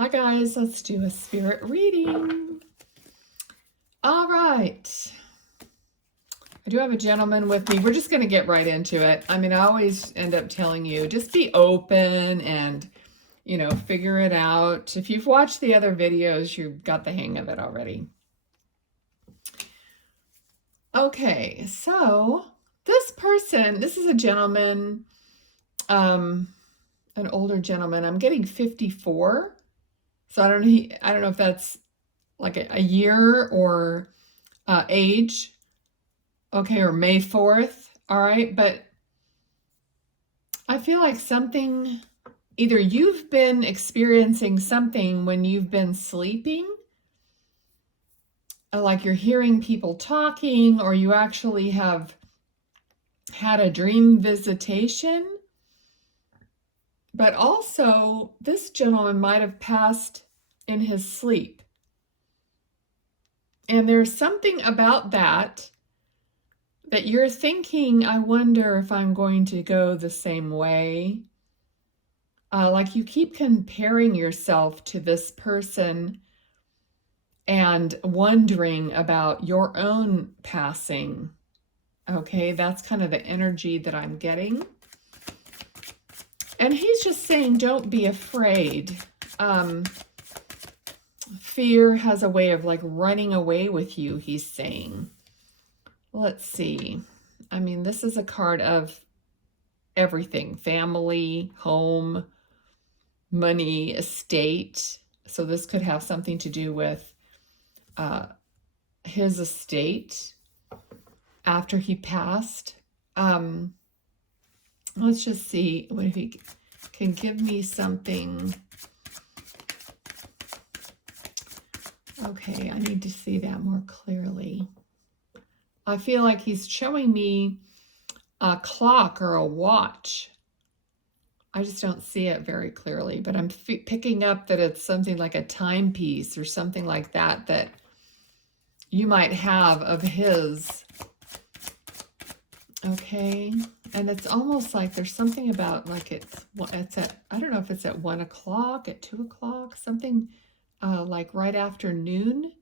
Hi guys, let's do a spirit reading. All right. I do have a gentleman with me. We're just going to get right into it. I mean, I always end up telling you, just be open and, you know, figure it out. If you've watched the other videos, you've got the hang of it already. Okay, so this person, this is a gentleman, an older gentleman. I'm getting 54. So I don't know if that's like a year or age. Okay, or May 4th. All right, but I feel like something, either you've been experiencing something when you've been sleeping, like you're hearing people talking, or you actually have had a dream visitation. But also, this gentleman might have passed in his sleep. And there's something about that you're thinking, I wonder if I'm going to go the same way. Like you keep comparing yourself to this person and wondering about your own passing. Okay, that's kind of the energy that I'm getting. And he's just saying, don't be afraid. Fear has a way of like running away with you, he's saying. Let's see. I mean, this is a card of everything: family, home, money, estate. So this could have something to do with his estate after he passed. Let's just see what if he can give me something. Okay, I need to see that more clearly. I feel like he's showing me a clock or a watch. I just don't see it very clearly, but I'm picking up that it's something like a timepiece or something like that that you might have of his. Okay, and it's almost like there's something about like it's at, I don't know if it's at 1 o'clock, at 2 o'clock, something like right after noon.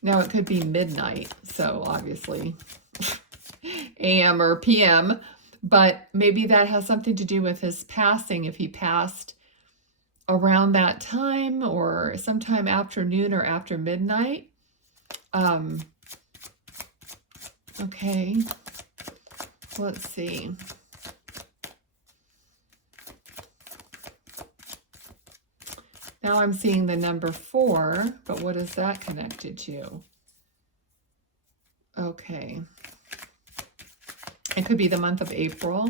Now it could be midnight, so obviously AM or PM, but maybe that has something to do with his passing, if he passed around that time or sometime after noon or after midnight. Okay, let's see. Now I'm seeing the number 4, but what is that connected to? Okay. It could be the month of April.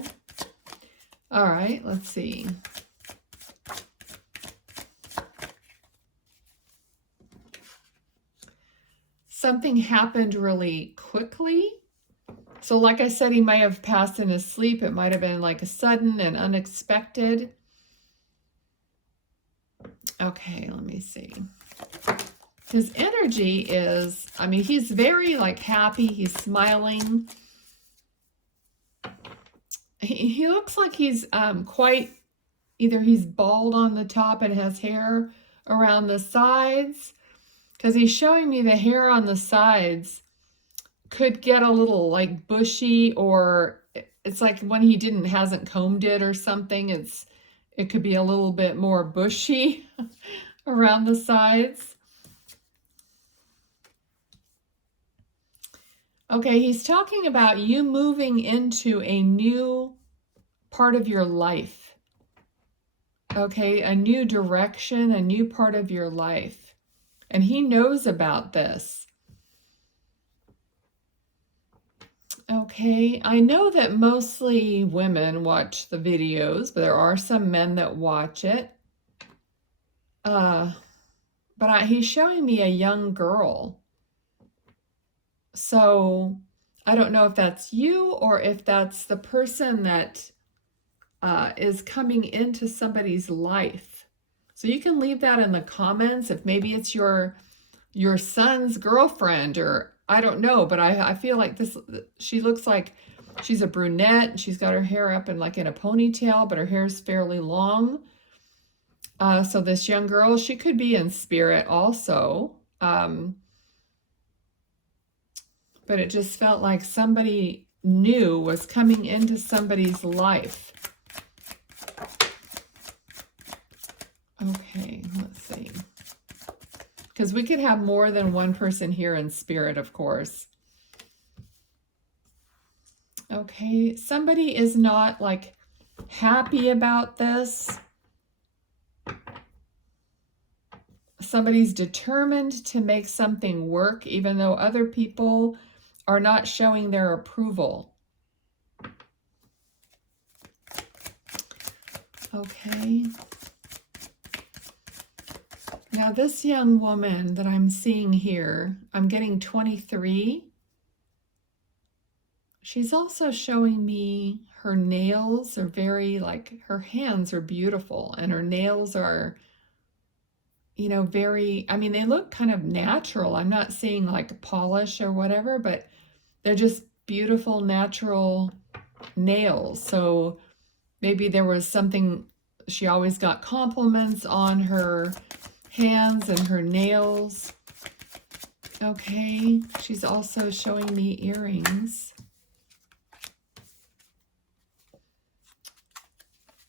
All right, let's see. Something happened really quickly. So like I said, he might have passed in his sleep. It might have been like a sudden and unexpected. Okay, let me see. His energy is, I mean, he's very like happy. He's smiling. He looks like he's quite, either he's bald on the top and has hair around the sides, because he's showing me the hair on the sides could get a little like bushy, or it's like when he hasn't combed it or something. It could be a little bit more bushy around the sides. Okay, he's talking about you moving into a new part of your life. Okay, a new direction, a new part of your life. And he knows about this. Okay, I know that mostly women watch the videos, but there are some men that watch it. But he's showing me a young girl. So I don't know if that's you or if that's the person that is coming into somebody's life. So you can leave that in the comments if maybe it's your son's girlfriend, or I don't know, but I feel like she looks like she's a brunette. She's got her hair up in like in a ponytail, but her hair is fairly long. So this young girl, she could be in spirit also. But it just felt like somebody new was coming into somebody's life. Okay, let's see. Because we could have more than one person here in spirit, of course. Okay, somebody is not like happy about this. Somebody's determined to make something work, even though other people are not showing their approval. Okay. Now this young woman that I'm seeing here, I'm getting 23. She's also showing me her nails are very, like, her hands are beautiful and her nails are, you know, very, I mean, they look kind of natural. I'm not seeing like polish or whatever, but they're just beautiful, natural nails. So maybe there was something, she always got compliments on her hands and her nails. Okay, she's also showing me earrings.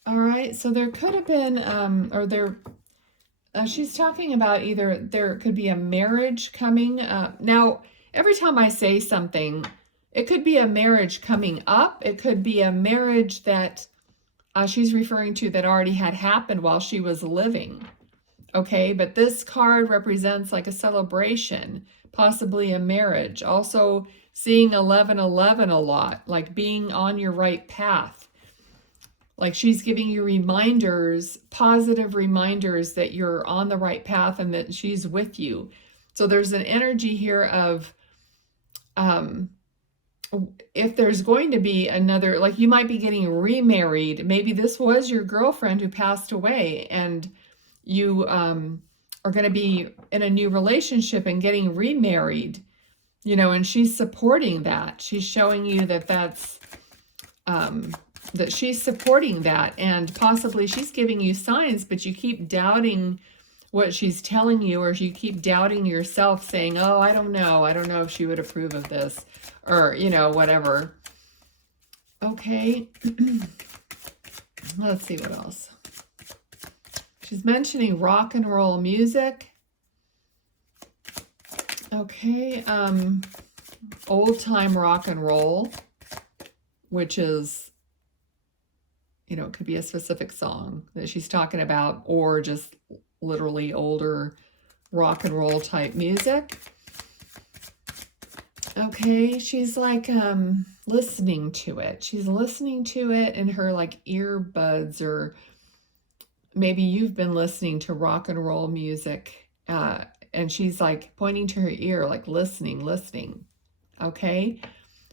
All right, so there could have been, she's talking about either there could be a marriage coming. Now, every time I say something, it could be a marriage coming up. It could be a marriage that she's referring to that already had happened while she was living. Okay, but this card represents like a celebration, possibly a marriage. Also seeing 1111 a lot, like being on your right path. Like she's giving you reminders, positive reminders that you're on the right path and that she's with you. So there's an energy here of if there's going to be another, like you might be getting remarried. Maybe this was your girlfriend who passed away and you are going to be in a new relationship and getting remarried, you know, and she's supporting that. She's showing you that that's, that she's supporting that, and possibly she's giving you signs, but you keep doubting what she's telling you, or you keep doubting yourself saying, oh, I don't know if she would approve of this, or, you know, whatever. Okay. Let's see what else. She's mentioning rock and roll music. Okay. Old time rock and roll, which is, you know, it could be a specific song that she's talking about, or just literally older rock and roll type music. Okay, she's like listening to it. She's listening to it in her like earbuds, or maybe you've been listening to rock and roll music and she's like pointing to her ear, like listening. Okay.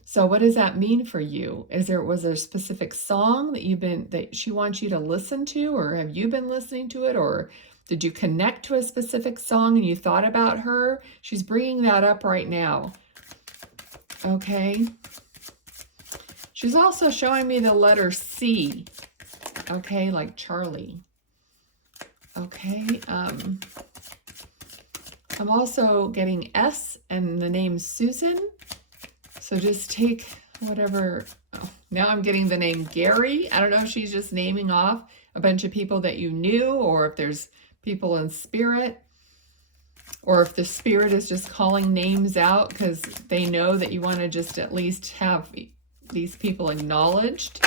So what does that mean for you? Was there a specific song that she wants you to listen to, or have you been listening to it, or did you connect to a specific song and you thought about her? She's bringing that up right now. Okay. She's also showing me the letter C. Okay, like Charlie. Okay. I'm also getting S and the name Susan. So just take whatever. Oh, now I'm getting the name Gary. I don't know if she's just naming off a bunch of people that you knew, or if there's people in spirit, or if the spirit is just calling names out because they know that you want to just at least have these people acknowledged.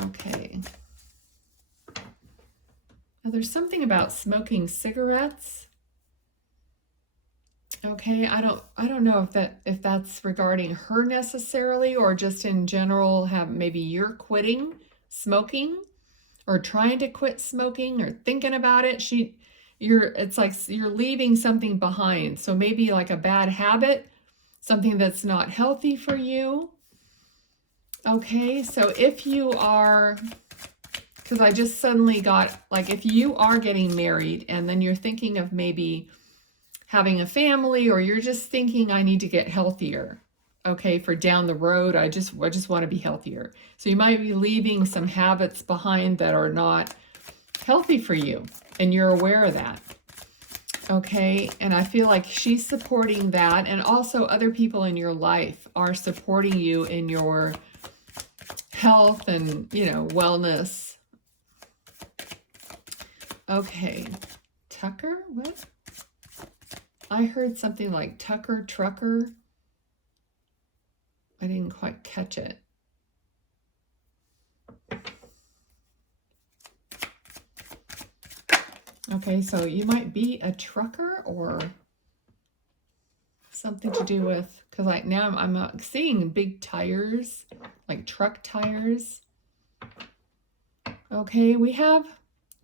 Okay. Now there's something about smoking cigarettes. Okay, I don't know if that's regarding her necessarily, or just in general, maybe you're quitting smoking or trying to quit smoking or thinking about it. It's like you're leaving something behind. So maybe like a bad habit, something that's not healthy for you. Okay, so if you are, because I just suddenly got, like, if you are getting married and then you're thinking of maybe having a family, or you're just thinking I need to get healthier. okay, for down the road. I just want to be healthier. So you might be leaving some habits behind that are not healthy for you, and you're aware of that. Okay, and I feel like she's supporting that, and also other people in your life are supporting you in your health and, you know, wellness. Okay, Tucker, what? I heard something like Tucker, trucker. I didn't quite catch it. Okay, so you might be a trucker or something to do with, because like now I'm seeing big tires, like truck tires. Okay, we have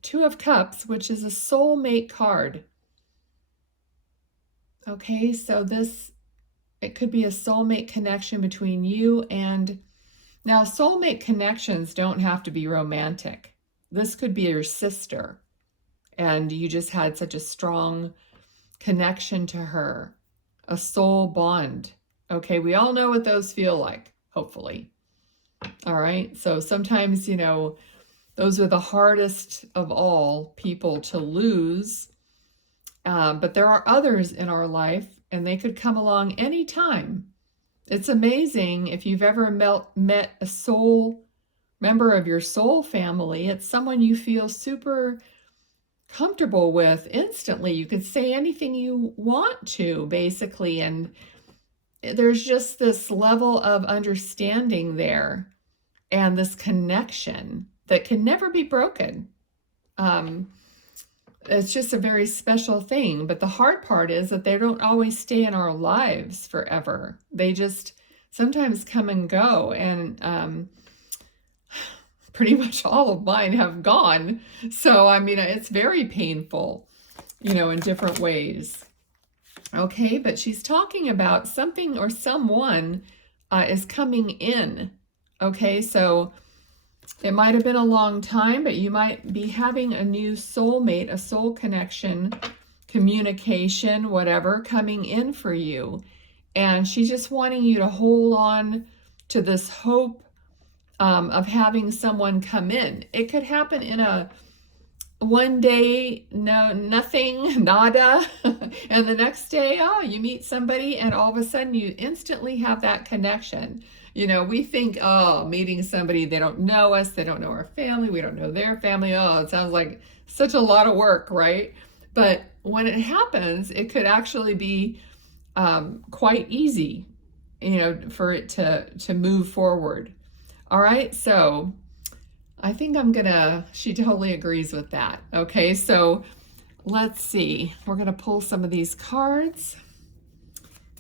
Two of Cups, which is a soulmate card. Okay, so it could be a soulmate connection between you and, now soulmate connections don't have to be romantic. This could be your sister, and you just had such a strong connection to her, a soul bond. Okay, we all know what those feel like, hopefully. All right, so sometimes, you know, those are the hardest of all people to lose. But there are others in our life, and they could come along anytime. It's amazing if you've ever met a soul member of your soul family. It's someone you feel super comfortable with instantly. You could say anything you want to, basically, and there's just this level of understanding there and this connection that can never be broken. It's just a very special thing. But the hard part is that they don't always stay in our lives forever. They just sometimes come and go. And pretty much all of mine have gone. So, I mean, it's very painful, you know, in different ways. Okay, but she's talking about something or someone is coming in. Okay, so it might have been a long time, but you might be having a new soulmate, a soul connection, communication, whatever, coming in for you. And she's just wanting you to hold on to this hope of having someone come in. It could happen in a one day, no, nothing, nada. And the next day, oh, you meet somebody and all of a sudden you instantly have that connection. You know, we think, oh, meeting somebody, they don't know us, they don't know our family, we don't know their family. Oh, it sounds like such a lot of work, right? But when it happens, it could actually be quite easy, you know, for it to move forward. All right, so I think she totally agrees with that. Okay, so let's see. We're gonna pull some of these cards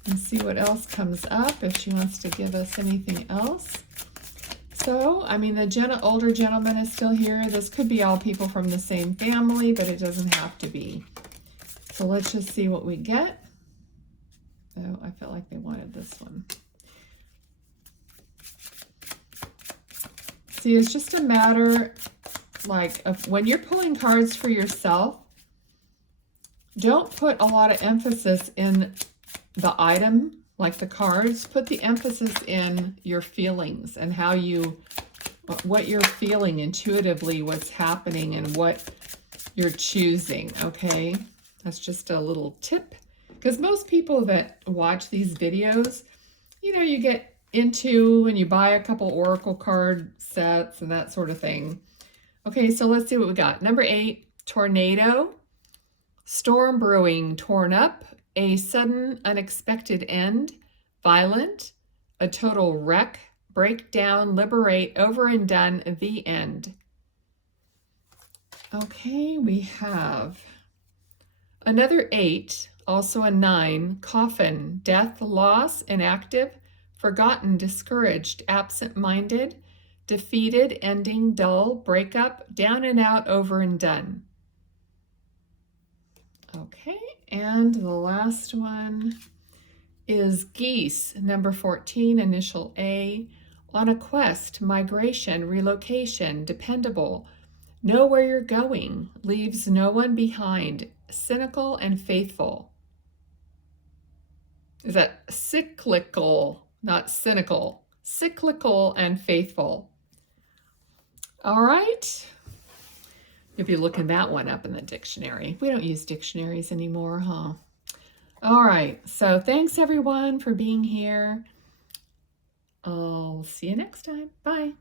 and see what else comes up, if she wants to give us anything else. So, I mean, the older gentleman is still here. This could be all people from the same family, but it doesn't have to be. So let's just see what we get. Oh, I felt like they wanted this one. See, it's just a matter, like, of when you're pulling cards for yourself, don't put a lot of emphasis in the item, like the cards. Put the emphasis in your feelings and what you're feeling intuitively, what's happening, and what you're choosing, okay? That's just a little tip. Because most people that watch these videos, you know, you get into and you buy a couple oracle card sets and that sort of thing. Okay, so let's see what we got. Number 8, tornado, storm brewing, torn up, a sudden unexpected end, violent, a total wreck, breakdown, liberate, over and done, the end. Okay, we have another 8, also a 9, coffin, death, loss, inactive, forgotten, discouraged, absent-minded, defeated, ending, dull, breakup, down and out, over and done. Okay, and the last one is geese, number 14, initial A, on a quest, migration, relocation, dependable, know where you're going, leaves no one behind, cynical and faithful. Is that cyclical? not cynical. Cyclical and faithful. All right. You'll be looking that one up in the dictionary. We don't use dictionaries anymore, huh? All right. So thanks everyone for being here. I'll see you next time. Bye.